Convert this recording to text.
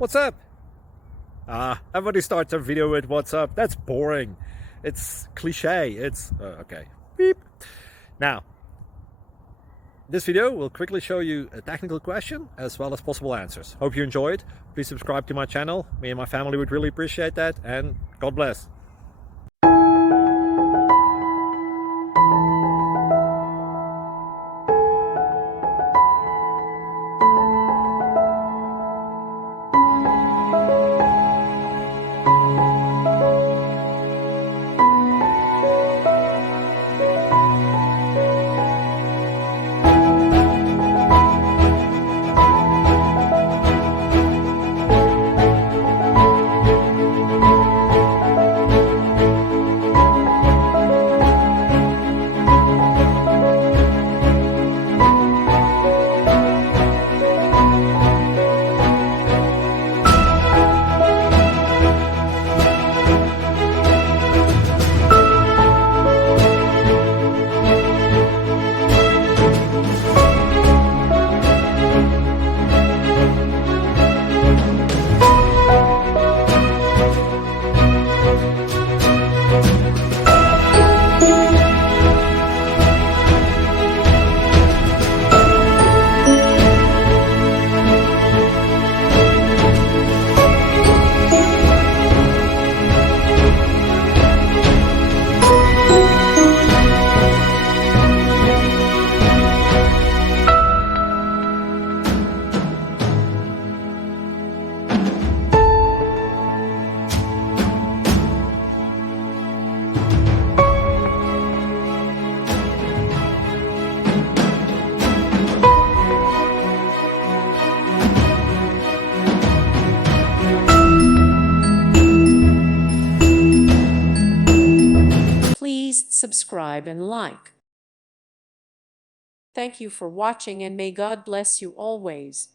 What's up? Everybody starts their video with what's up. That's boring. It's cliche. It's okay. Beep. Now, this video will quickly show you a technical question as well as possible answers. Hope you enjoyed. Please subscribe to my channel. Me and my family would really appreciate that, and God bless. Please subscribe and like. Thank you for watching, and may God bless you always.